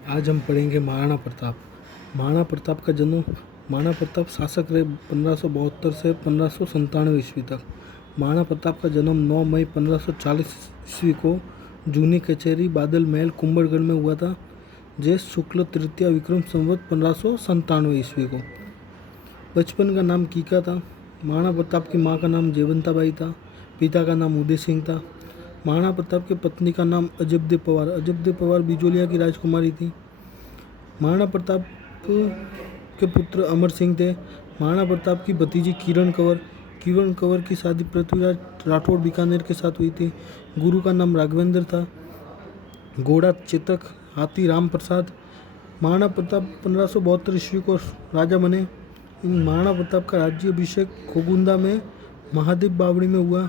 आज हम पढ़ेंगे महाराणा प्रताप। महाराणा प्रताप का जन्म महाराणा प्रताप शासक रहे 1572 से 1597 ईस्वी तक। महाराणा प्रताप का जन्म 9 मई 1540 ईस्वी को जूनी कचहरी बादल महल कुंभलगढ़ में हुआ था। ज्येष्ठ शुक्ल तृतीया विक्रम संवत 1597 ईस्वी को। बचपन का नाम कीका था। महाराणा प्रताप की माँ का नाम जयवंताबाई था। पिता का नाम उदय सिंह था। महाराणा प्रताप की पत्नी का नाम अजबदेव पवार बिजोलिया की राजकुमारी थी। महाराणा प्रताप के पुत्र अमर सिंह थे। महाराणा प्रताप की भतीजी किरण कंवर की शादी पृथ्वीराज राठौड़ बीकानेर के साथ हुई थी। गुरु का नाम राघवेंद्र था। घोड़ा चेतक, हाथी राम प्रसाद। महाराणा प्रताप 1572 ईस्वी को राजा बने। महाराणा प्रताप का राज्याभिषेक खोगुंदा में महादेव बावड़ी में हुआ।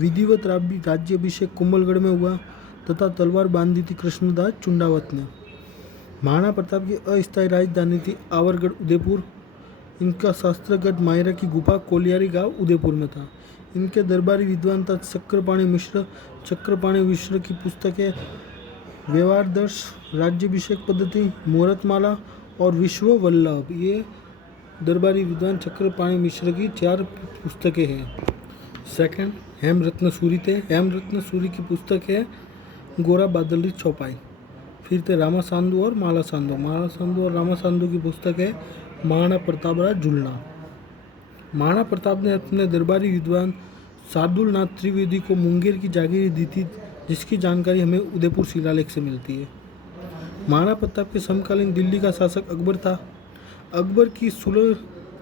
विधिवत राज्याभिषेक कुंभलगढ़ में हुआ तथा तलवार बांधी थी कृष्णदास चुंडावत ने। महाराणा प्रताप की अस्थायी राजधानी थी आवरगढ़ उदयपुर। इनका शास्त्रगढ़ मायरा की गुफा कोलियारी गांव उदयपुर में था। इनके दरबारी विद्वान था चक्रपाणी मिश्र की पुस्तकें व्यवहारदर्श, राज्याभिषेक पद्धति, मुहूर्तमाला और विश्व वल्लभ, ये दरबारी विद्वान चक्रपाणी मिश्र की 4 पुस्तकें हैं। सेकंड, हेमरत्न सूरी थे। हेमरत्न सूरी की पुस्तक है गोरा बादली चौपाई। फिर थे रामा सांधु और माला सांधु और रामा सांधु की पुस्तक है महाराणा प्रताप राज झुलना। महाराणा प्रताप ने अपने दरबारी विद्वान शार्दुलनाथ त्रिवेदी को मुंगेर की जागीर दी थी, जिसकी जानकारी हमें उदयपुर शिलालेख से मिलती है। महाराणा प्रताप के समकालीन दिल्ली का शासक अकबर था। अकबर की सुलह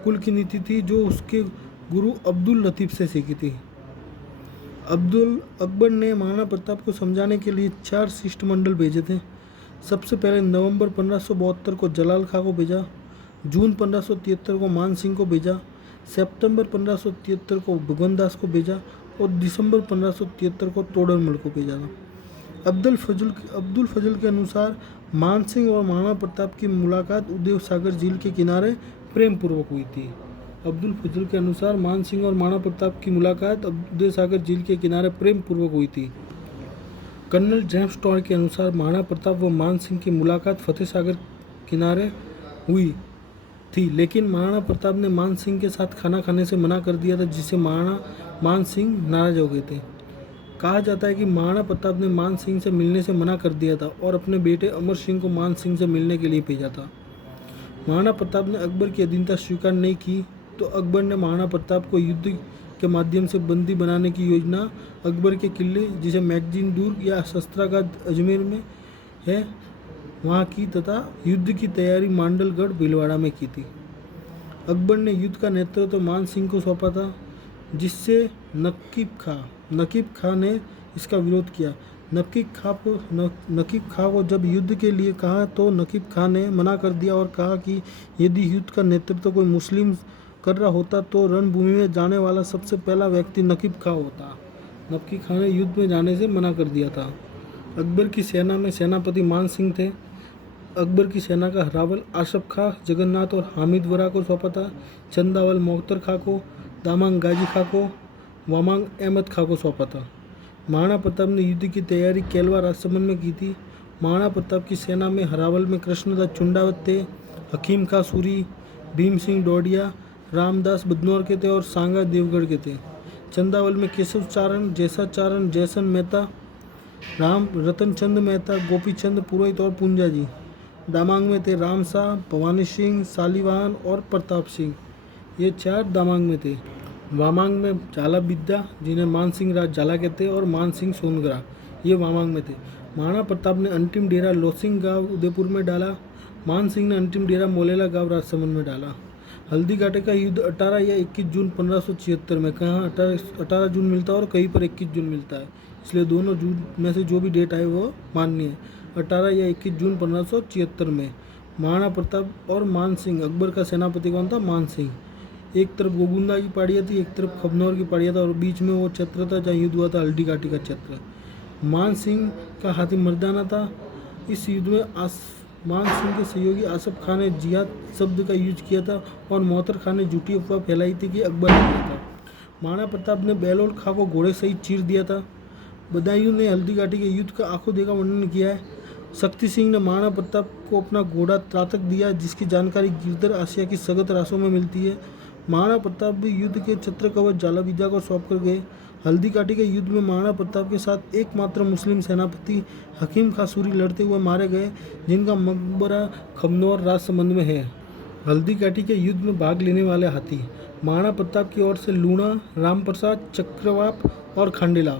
कुल की नीति थी जो उसके गुरु अब्दुल लतीफ़ से सीखी थी। अकबर ने महाराणा प्रताप को समझाने के लिए 4 शिष्टमंडल भेजे थे। सबसे पहले नवंबर 1572 को जलाल खां को भेजा, जून 1573 को मान सिंह को भेजा, सितंबर 1573 को भगवंत दास को भेजा और दिसंबर 1573 को तोडरमल को भेजा था। अब्दुल फजल के अनुसार मान सिंह और महाराणा प्रताप की मुलाकात उदय सागर झील के किनारे प्रेम पूर्वक हुई थी। अब्दुल फजल के अनुसार मान सिंह और महाराणा प्रताप की मुलाकात उदय सागर झील के किनारे प्रेम पूर्वक हुई थी। कर्नल जेम्स टॉय के अनुसार महाराणा प्रताप व मान सिंह की मुलाकात फतेह सागर किनारे हुई थी, लेकिन महाराणा प्रताप ने मान सिंह के साथ खाना खाने से मना कर दिया था, जिससे मान सिंह नाराज हो गए थे। कहा जाता है कि महाराणा प्रताप ने मान सिंह से मिलने से मना कर दिया था और अपने बेटे अमर सिंह को मान सिंह से मिलने के लिए भेजा था। महाराणा प्रताप ने अकबर की अधीनता स्वीकार नहीं की तो अकबर ने महाराणा प्रताप को युद्ध के माध्यम से बंदी बनाने की योजना अकबर के किले, जिसे मैगजीन दुर्ग या शस्त्रागार अजमेर में है, वहाँ की तथा युद्ध की तैयारी मांडलगढ़ भीलवाड़ा में की थी। अकबर ने युद्ध का नेतृत्व मान सिंह को सौंपा था, जिससे नकीब खां ने इसका विरोध किया। नकीब खां को जब युद्ध के लिए कहा तो नकीब खां ने मना कर दिया और कहा कि यदि युद्ध का नेतृत्व कोई मुस्लिम कर रहा होता तो रणभूमि में जाने वाला सबसे पहला व्यक्ति नकीब खां होता। नकीब खां ने युद्ध में जाने से मना कर दिया था। अकबर की सेना में सेनापति मान सिंह थे। अकबर की सेना का हरावल आशफ खां, जगन्नाथ और हामिद वरा को सौंपा था। चंदावल मोख्तर खां को, दामांग गाजी खां को, वामांग अहमद खां को सौंपा था। महाराणा प्रताप ने युद्ध की तैयारी केलवा राजसमंद में की थी। महाराणा प्रताप की सेना में हरावल में कृष्णदास चुंडावत थे, हकीम खां सूरी, भीम सिंह डोडिया, रामदास बदनौर के थे और सांगा देवगढ़ के थे। चंदावल में केशव चारण, जयसन मेहता, राम रतन चंद मेहता, गोपी चंद पुरोहित और पुंजा जी। दामांग में थे राम शाह, भवानी सिंह, सालीवाहन और प्रताप सिंह, ये 4 दामांग में थे। वामांग में झाला बिद्दा, जिन्हें मान सिंह राज झाला कहते और मान सिंह सोनगरा, ये वामांग में थे। महाराणा प्रताप ने अंतिम डेरा लोसिंग गांव उदयपुर में डाला। मान सिंह ने अंतिम डेरा मोलेला गांव राजसमंद में डाला। हल्दी घाटी का युद्ध 18 या 21 जून 1576 में, कहाँ 18 जून मिलता है और कहीं पर 21 जून मिलता है, इसलिए दोनों जून में से जो भी डेट आए वो माननी है। 18 या 21 जून 1576 में महाराणा प्रताप और मान सिंह, अकबर का सेनापति कौन था? मान सिंह। एक तरफ गोगुंदा की पहाड़ियाँ थी, एक तरफ खबनौर की पहाड़ियाँ था और बीच में वो क्षेत्र था जहाँ युद्ध हुआ था, हल्दी घाटी का क्षेत्र। मान सिंह का हाथी मर्दाना था। इस युद्ध में मान सिंह के सहयोगी आसफ खां ने जिहाद शब्द का यूज किया था और मोहतर खां ने झूठी अफवाह फैलाई थी कि अकबर ने किया था। महाराणा प्रताप ने बेलोल खां को घोड़े सहित चीर दिया था। बदायूं ने हल्दी घाटी के युद्ध का आंखों देखा वर्णन किया है। शक्ति सिंह ने महाराणा प्रताप को अपना घोड़ा त्राटक दिया, जिसकी जानकारी गिरधर आसिया की सगत रासों में मिलती है। महाराणा प्रताप भी युद्ध के छत्र कवच जालाविद्या को सौंप कर गए। हल्दी घाटी के युद्ध में महाराणा प्रताप के साथ एकमात्र मुस्लिम सेनापति हकीम खां सूरी लड़ते हुए मारे गए, जिनका मकबरा खमनौर राजसमंद में है। हल्दी घाटी के युद्ध में भाग लेने वाले हाथी महाराणा प्रताप की ओर से लूणा, रामप्रसाद, चक्रवाप और खांडेला।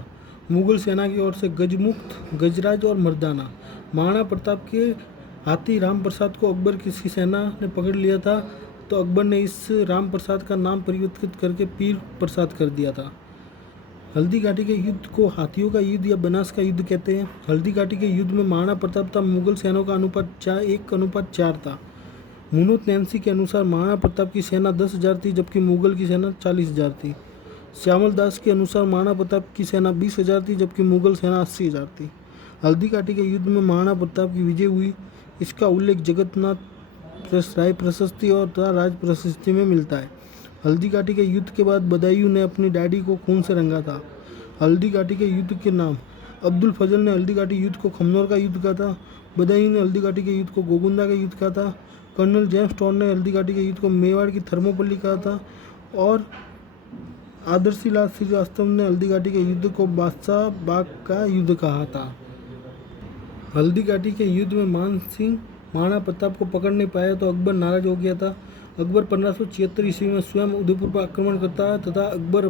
मुगल सेना की ओर से गजमुक्त, गजराज और मर्दाना। महाराणा प्रताप के हाथी रामप्रसाद को अकबर की सेना ने पकड़ लिया था, तो अकबर ने इस रामप्रसाद का नाम परिवर्तित करके पीर प्रसाद कर दिया था। हल्दी घाटी के युद्ध को हाथियों का युद्ध या बनास का युद्ध कहते हैं। हल्दी घाटी के युद्ध में महाराणा प्रताप तथा मुगल सेनाओं का अनुपात 1:4 था। मुनोत नैन्सी के अनुसार महाराणा प्रताप की सेना 10,000 थी, जबकि मुगल की सेना 40,000 थी। श्यामल दास के अनुसार महाराणा प्रताप की सेना 20,000 थी, जबकि मुगल सेना 80,000 थी। हल्दी घाटी के युद्ध में महाराणा प्रताप की विजय हुई, इसका उल्लेख जगन्नाथ राय प्रशस्ति और तथा राज प्रशस्ति में मिलता है। हल्दी घाटी के युद्ध के बाद बदायूं ने अपनी डायरी को खून से रंगा था। हल्दी घाटी के युद्ध के नाम: अब्दुल फजल ने हल्दी घाटी युद्ध को खमनौर का युद्ध कहा था। बदायूं ने हल्दी घाटी के युद्ध को गोगुंदा का युद्ध कहा था। कर्नल जेम्स टॉड ने हल्दी घाटी के युद्ध को मेवाड़ की थर्मोपल्ली कहा था। और आदर्शी लाल श्रीवास्तव ने हल्दी घाटी के युद्ध को बादशाह बाग का युद्ध कहा था। हल्दी घाटी के युद्ध में मान सिंह महाराणा प्रताप को पकड़ नहीं पाया, तो अकबर नाराज हो गया था। अकबर 1576 ईस्वी में स्वयं उदयपुर पर आक्रमण करता है तथा अकबर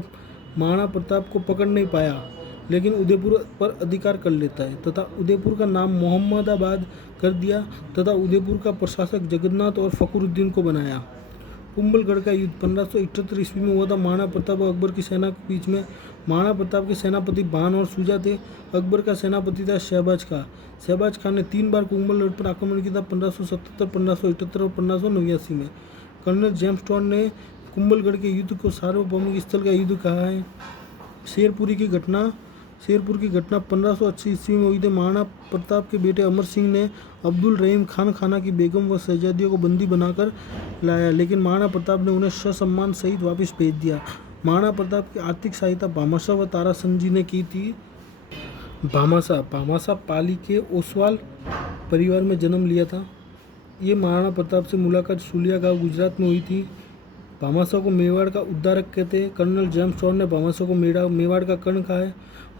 महाराणा प्रताप को पकड़ नहीं पाया, लेकिन उदयपुर पर अधिकार कर लेता है तथा उदयपुर का नाम मोहम्मदाबाद कर दिया तथा उदयपुर का प्रशासक जगन्नाथ और फखरुद्दीन को बनाया। कुंभलगढ़ का युद्ध 1578 ईस्वी में हुआ था। महाराणा प्रताप और अकबर की सेना के बीच में। महाराणा प्रताप के सेनापति भान और सूजा थे। अकबर का सेनापति था शहबाज खां। शहबाज खां ने 3 बार कुंभलगढ़ पर आक्रमण किया था, 1577, 1578 और 1589 में। कर्नल जेम्स टॉड ने कुंभलगढ़ के युद्ध को सार्वभौमिक स्थल का युद्ध कहा है। शेरपुर की घटना 1580 ईस्वी में हुई थी। महाराणा प्रताप के बेटे अमर सिंह ने अब्दुल रहीम खान खाना की बेगम व शहजादियों को बंदी बनाकर लाया, लेकिन महाराणा प्रताप ने उन्हें ससम्मान सहित वापस भेज दिया। महाराणा प्रताप की आर्थिक सहायता भामाशाह व ताराचंद जी ने की थी। भामाशाह पाली के ओसवाल परिवार में जन्म लिया था। ये महाराणा प्रताप से मुलाकात सूलिया गांव गुजरात में हुई थी। भामाशाह को मेवाड़ का उद्धारक कहते हैं। कर्नल जेम्स टॉड ने भामाशाह को मेवाड़ का कर्ण कहा है।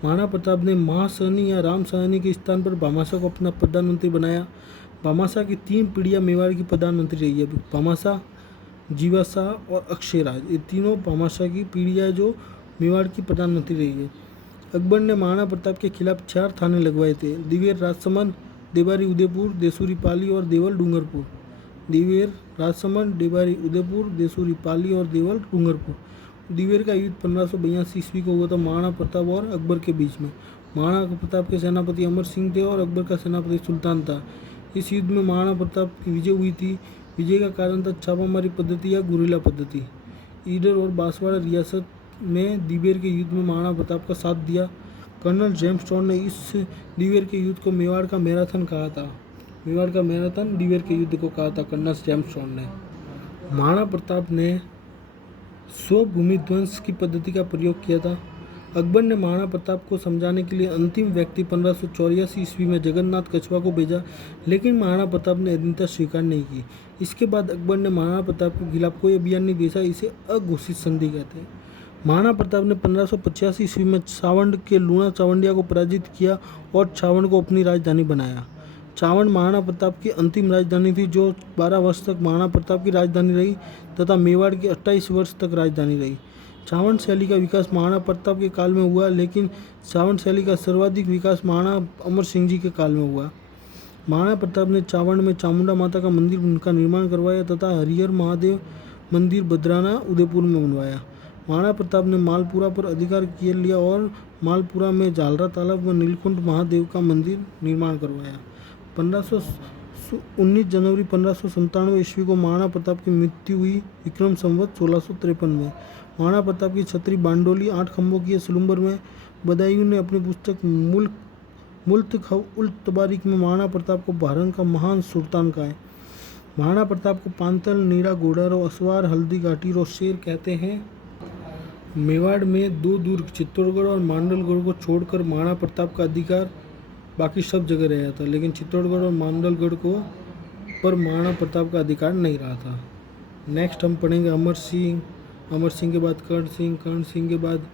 महाराणा प्रताप ने महासहनी या राम सहनी के स्थान पर भामाशाह को अपना प्रधानमंत्री बनाया। भामाशाह की 3 पीढ़ियाँ मेवाड़ की प्रधानमंत्री रही है। भामाशाह, जीवाशाह और अक्षयराज, ये तीनों भामाशाह की पीढ़ियाँ जो मेवाड़ की प्रधानमंत्री रही है। अकबर ने महाराणा प्रताप के खिलाफ 4 थाने लगवाए थे: दिवेर राजसमंद, देबारी उदयपुर, देसूरी पाली और देवल डूंगरपुर। दिवेर राजसमंद, देबारी उदयपुर, देसूरी पाली और देवल डूंगरपुर। दिवेर का युद्ध 1582 ईस्वी को हुआ था महाराणा प्रताप और अकबर के बीच में। महाराणा प्रताप के सेनापति अमर सिंह थे और अकबर का सेनापति सुल्तान था। इस युद्ध में महाराणा प्रताप की विजय हुई थी। विजय का कारण था छापामारी पद्धति या गुरिल्ला पद्धति। ईडर और बांसवाड़ा रियासत में दिवेर के युद्ध में महाराणा प्रताप का साथ दिया। कर्नल जेम्स टॉड ने इस दिवेर के युद्ध को मेवाड़ का मैराथन कहा था। मेवाड़ का मैराथन दिवेर के युद्ध को कहा था कर्नल जेम्स टॉड ने। महाराणा प्रताप ने स्वभूमि ध्वंस की पद्धति का प्रयोग किया था। अकबर ने महाराणा प्रताप को समझाने के लिए अंतिम व्यक्ति 1584 ईस्वी में जगन्नाथ कछवा को भेजा, लेकिन महाराणा प्रताप ने अधीनता स्वीकार नहीं की। इसके बाद अकबर ने महाराणा प्रताप के खिलाफ कोई अभियान नहीं भेजा। इसे अघोषित संधि कहते हैं। महाराणा प्रताप ने 1585 ईस्वी में चावंड के लूणा चावंडिया को पराजित किया और चावंड को अपनी राजधानी बनाया। चावंड महाराणा प्रताप की अंतिम राजधानी थी, जो 12 वर्ष तक महाराणा प्रताप की राजधानी रही तथा मेवाड़ की 28 वर्ष तक राजधानी रही। चावंड शैली का विकास महाराणा प्रताप के काल में हुआ, लेकिन चावंड शैली का सर्वाधिक विकास महाराणा अमर सिंह जी के काल में हुआ। महाराणा प्रताप ने चावंड में चामुंडा माता का मंदिर का निर्माण करवाया तथा हरिहर महादेव मंदिर बद्राना उदयपुर में बनवाया। महाराणा प्रताप ने मालपुरा पर अधिकार कर लिया और मालपुरा में झालरा तालाब व नीलकंठ महादेव का मंदिर निर्माण करवाया। 19 जनवरी 1597 ईस्वी को महाराणा प्रताप की मृत्यु हुई, विक्रम संवत 1653 में। महाराणा प्रताप की छतरी बांडोली 8 खंभों की है, सुलंबर में। बदायूं ने अपनी पुस्तक मुल्क उल तबारिक में महाराणा प्रताप को भारत का महान सुल्तान कहा है। महाराणा प्रताप को पांतल, नीड़ा, घोड़ारो, असवार, हल्दी घाटी और शेर कहते हैं। मेवाड़ में 2 दुर्ग चित्तौड़गढ़ और मांडलगढ़ को छोड़कर महाराणा प्रताप का अधिकार बाकी सब जगह रहा था, लेकिन चित्तौड़गढ़ और मांडलगढ़ को पर महाराणा प्रताप का अधिकार नहीं रहा था। नेक्स्ट हम पढ़ेंगे अमर सिंह, अमर सिंह के बाद कर्ण सिंह, कर्ण सिंह के बाद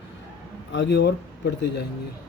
आगे और पढ़ते जाएंगे।